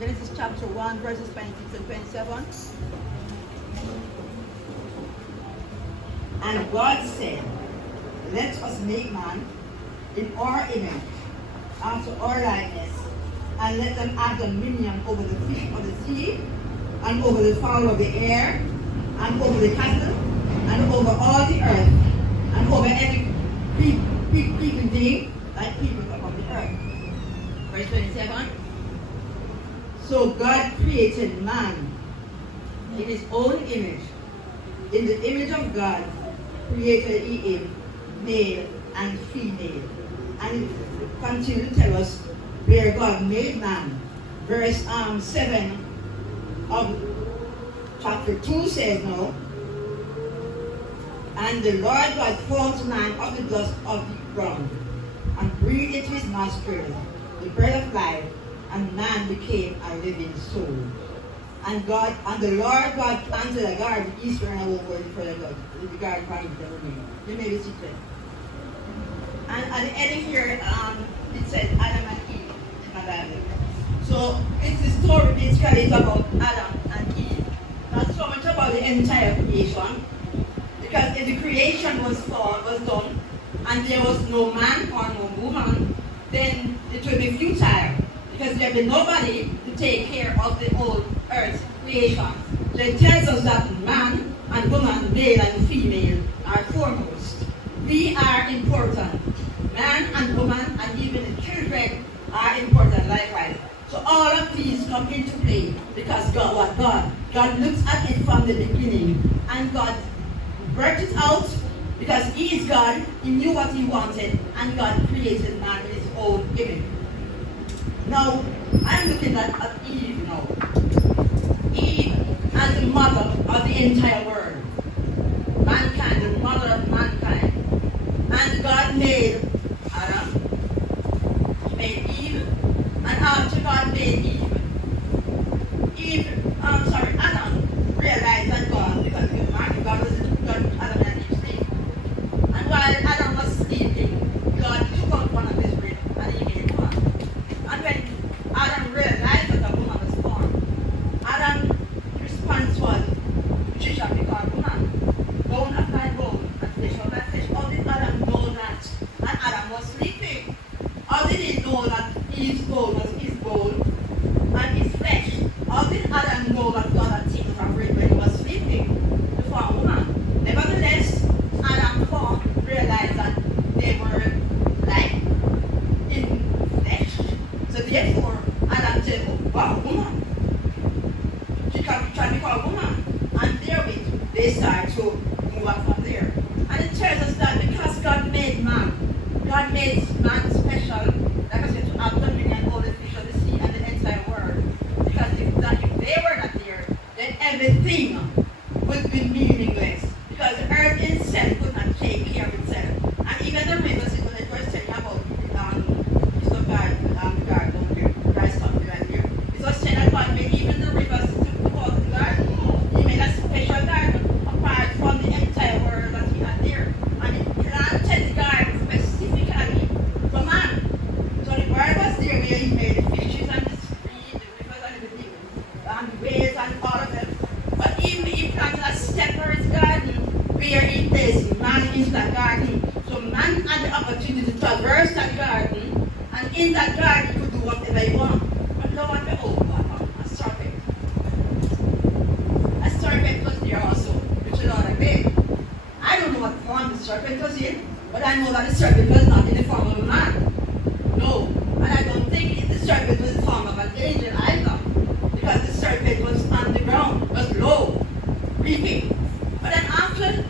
Genesis chapter 1, verses 26 and 27. And God said, let us make man in our image, after our likeness, and let them have dominion over the fish of the sea, and over the fowl of the air, and over the cattle, and over all the earth, and over every creeping thing that creepeth upon the earth. Verse 27. So God created man in his own image. In the image of God created he him, male and female. And it continues to tell us where God made man. Verse 7 of chapter 2 says now, and the Lord God formed man of the dust of the ground, and breathed into his nostrils the breath of life, and man became a living soul. And the Lord God planted a garden east, and I won't go any further, but the garden planted the remain. You may be seated. And at the end here, it says Adam and Eve in my Bible. So it's the story basically is about Adam and Eve. Not so much about the entire creation, because if the creation was done, and there was no man or no woman, then it would be futile, because there would be nobody to take care of the whole earth creation. So it tells us that man and woman, male and female, are foremost. We are important. Man and woman and even the children are important likewise. So all of these come into play because God looks at it from the beginning, and God worked it out because he is God. He knew what he wanted, and God created man in his own image. Now, I'm looking at Eve now. Eve as the mother of the entire world. Mankind, the mother of mankind. And God made Adam, he made Eve, and after God made Adam realized that God was God, Adam and Eve sleep. And while Adam was sleeping, God took out one of his ribs and he made one. And when Adam realized that a woman was born, Adam's response was, she shall be called woman. Bone of my bone, and flesh of my flesh. How did Adam know that? And Adam was sleeping. How did he know that Eve's bone was his bone and his flesh? How did Adam know that God had taken from him when he was sleeping to form woman? Nevertheless, Adam realized that they were like in flesh. So therefore, Adam said, oh, wow, woman. She can try to be called woman. And therewith, they start to move up from there. And it tells us that because God made man special, like I said, to have dominion over the fish of the sea and the entire world. Because if they were not there, then everything would be meaningless. Because the earth itself could not take care of itself. And even the rivers, when it was saying about the garden down here, Christ up right here. It was saying that God made even the rivers to call the garden. He made a special garden apart from the entire world that he had there. And he planted the garden specifically for man. So the world was there where he made the fishes and the streams, the rivers and everything, and the waves and all of them. But he planted a separate garden where he placed man into that garden. So man had the opportunity to traverse that garden, and in that garden he could do whatever he wanted. But no one a serpent. A serpent was there also, which the Lord had made. I don't know what form the serpent was in, but I know that the serpent was not in the form of a man. No. And I don't think the serpent was in the form of an angel either, because the serpent was on the ground, was low, creeping. But then after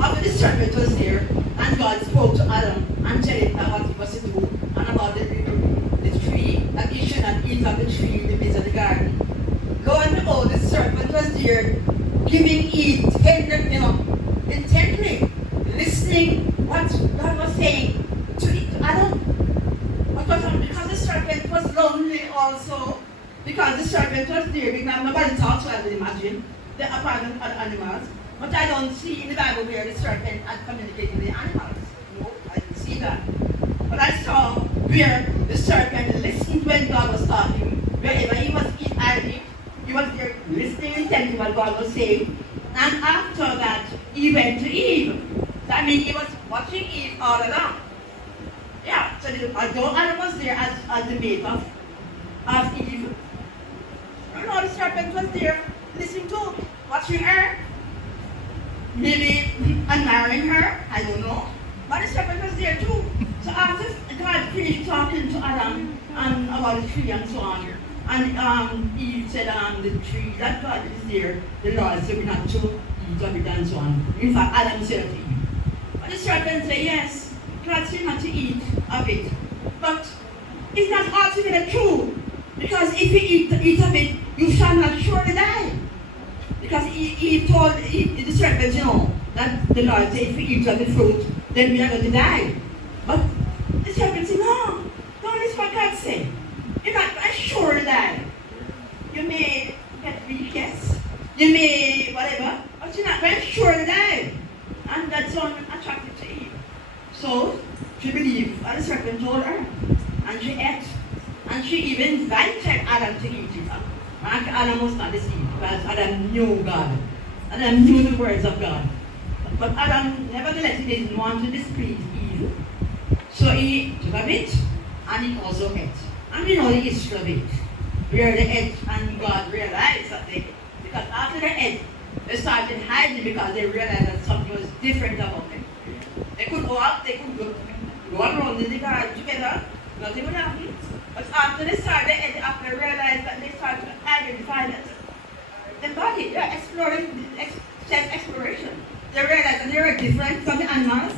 after the serpent was there, and God spoke to Adam and told him what he was to do, and about the tree, that he should not eat of the tree in the midst of the garden. Lo and behold, the serpent was there, giving Eve intently, listening what God was saying to Adam. Because the serpent was lonely also, because the serpent was there, because nobody talked to, I would imagine, apart from other animals. But I don't see in the Bible where the serpent had communicated with the animals. No, I didn't see that. But I saw where the serpent listened when God was talking listening intently what God was saying. And after that, he went to Eve. That means he was watching Eve all along. Yeah, so although Adam was there as the mate of Eve, you know, the serpent was there listening to, watching her, maybe admiring her, I don't know. But the serpent was there too. So after God finished talking to Adam and about the tree and so on, and Eve said, the tree that God is there, the Lord said we're not to eat of it and so on. In fact, Adam said to Eve. But the serpent said, yes, God said not to eat of it. But it's not altogether true. Because if you eat of it, you shall not surely die. Because he told the serpent, you know, that the Lord said if we eat of the fruit, then we are going to die. But the serpent said, no, don't listen what God said. You're not going to surely die. You may get weak, yes. You may whatever, but you're not going to surely die. And that's attracted to Eve. So she believed what the serpent told her. And she ate. And she even invited Adam to eat it. And Adam was not deceived because Adam knew God. Adam knew the words of God. But Adam, nevertheless, he didn't want to displease Eve. So he took a bit and he also ate. And we know the history of it. Where they ate and God realized that because after they ate, they started hiding because they realized that something was different about them. They could go up, they could go around in the garden together, nothing would happen. But after they started, after they realized that they started to identify the body, they're exploring, self-exploration. They realized that they were different from the animals.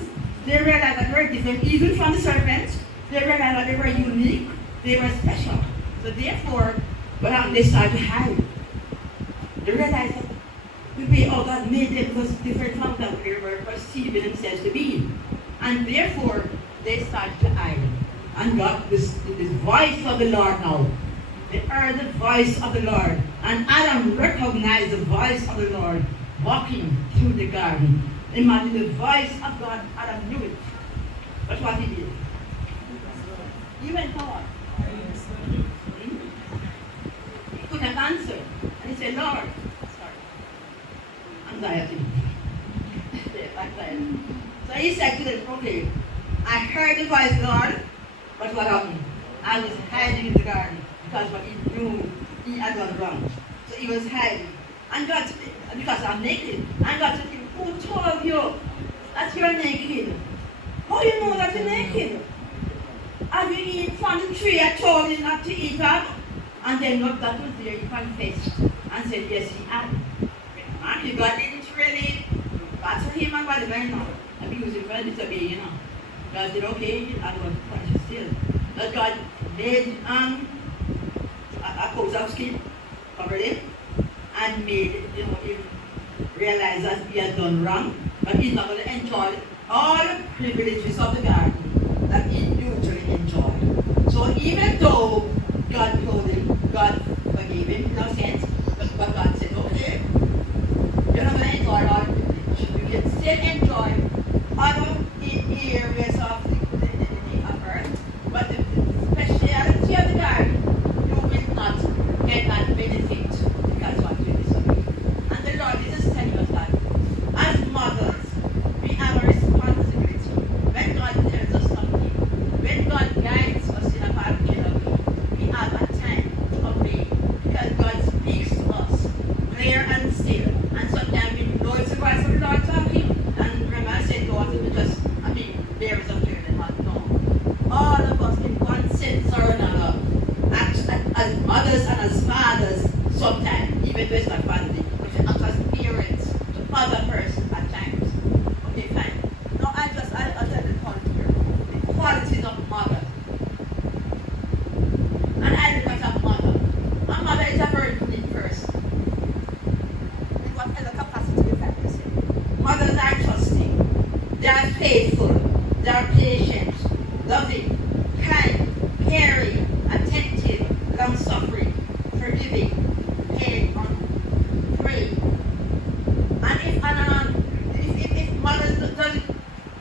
They realized that they were different even from the serpents. They realized that they were unique, they were special. So therefore, they started to hide. They realized that the way God made them was different from what they were perceiving themselves to be. And therefore, they started to hide. And God, this voice of the Lord now. They heard the voice of the Lord. And Adam recognized the voice of the Lord walking through the garden. Imagine the voice of God, Adam knew it. But what he did? He went on. He couldn't answer. And he said, Lord, anxiety. Anxiety. So he said to them, okay, I heard the voice, Lord, but what happened? I was hiding in the garden because what he knew he had done wrong. So he was hiding. And God said, because I'm naked. And God said, who told you that you're naked? How do you know that you're naked? Have you eaten from the tree I told you not to eat of? And then look, that was there, he confessed and said, yes, he had. And God didn't really battle him and whatever, you know. Abuse him for disobeying, you know. God said, okay, I don't want to punish you still. But God made a coat of skin, covered him, and made him realize that he had done wrong, but he's not going to enjoy all the privileges of the garden that he usually enjoyed. So even though God told him, God forgave him, no sense, but God said, okay, you're not going to enjoy all the privilege. You can still enjoy other areas of the earth, but the speciality of the garden, you will not get that benefit because what you disobey. And the Lord is just telling us that as mothers, we have a responsibility. When God tells us something, when God guides us in a particular way, we have a time to obey because God speaks to us clear and still. And sometimes we know it's the voice of the Lord talking. And remember I said, go after just, bearers of children, but no. All of us in one sense or another, as mothers and as fathers, sometimes, even though it's not family, but we act as parents to other persons at times. Okay, fine. Now I'll tell the quality here. The qualities of mother. And I look at a mother. A mother is a very unique person. In whatever capacity you can say. Mothers are trusting. They are faithful. They are patient, loving, kind, caring, attentive, long-suffering, forgiving, paying, pray. And if mothers doesn't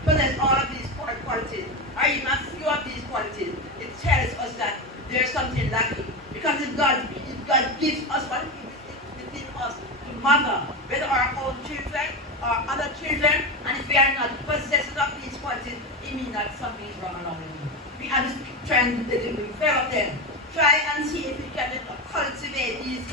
possess all of these qualities, or even a few of these qualities, it tells us that there's something lacking. Because if God gives us what is within us, mother, whether our own children or other children, and if we are not possessors of these qualities, it means that something is wrong along with them. We are just trying to develop them. Try and see if we can cultivate these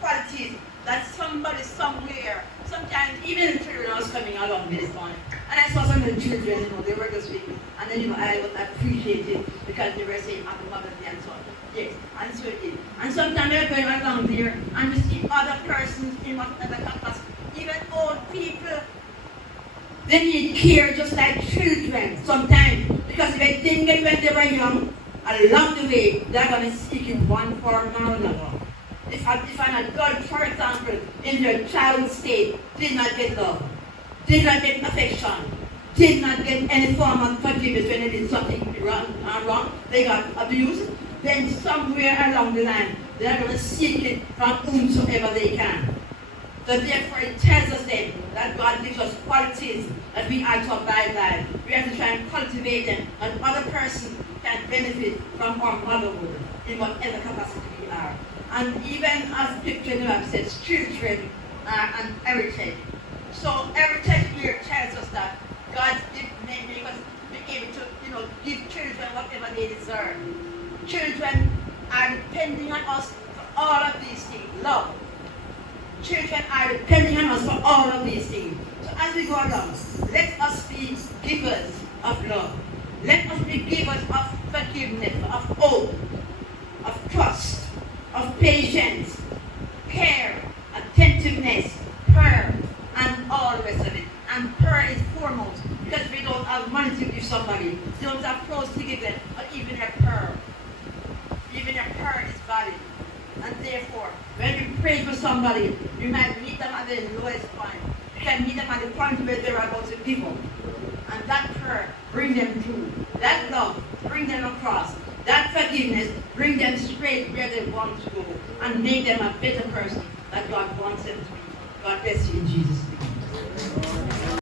qualities that somebody somewhere, sometimes even the children was coming along this morning, and I saw some of the children, they were just speaking, and then I was appreciated because they were saying Happy Mother's Day and so on. Yes, and so it is. And sometimes they're going along there and we see other persons in whatever capacity, even old people. They need care just like children sometimes, because if they didn't get when they were young, along the way, they're going to seek in one form or another. If an adult, for example, in their child state, did not get love, did not get affection, did not get any form of forgiveness when they did something wrong, they got abused, then somewhere along the line, they are going to seek it from whomsoever they can. So therefore it tells us then that God gives us qualities that we are to abide by. We have to try and cultivate them, and other person can benefit from our motherhood in whatever capacity we are. And even as Scripture says, children are an heritage. So heritage here tells us that God may make us be able to, give children whatever they deserve. Children are depending on us for all of these things. Love. Children are depending on us for all of these things. So as we go along, let us be givers of love. Let us be givers of forgiveness, of hope, of trust, of patience, care, attentiveness, prayer, and all the rest of it. And prayer is foremost, because we don't have money to give somebody, we don't have clothes to give them, but even a prayer. Even a prayer is valid. And therefore, when you pray for somebody, you might meet them at the lowest point. You can meet them at the point where they're about to give up. And that prayer, bring them through. That love, bring them across. That forgiveness, bring them straight where they want to go. And make them a better person that God wants them to be. God bless you in Jesus' name.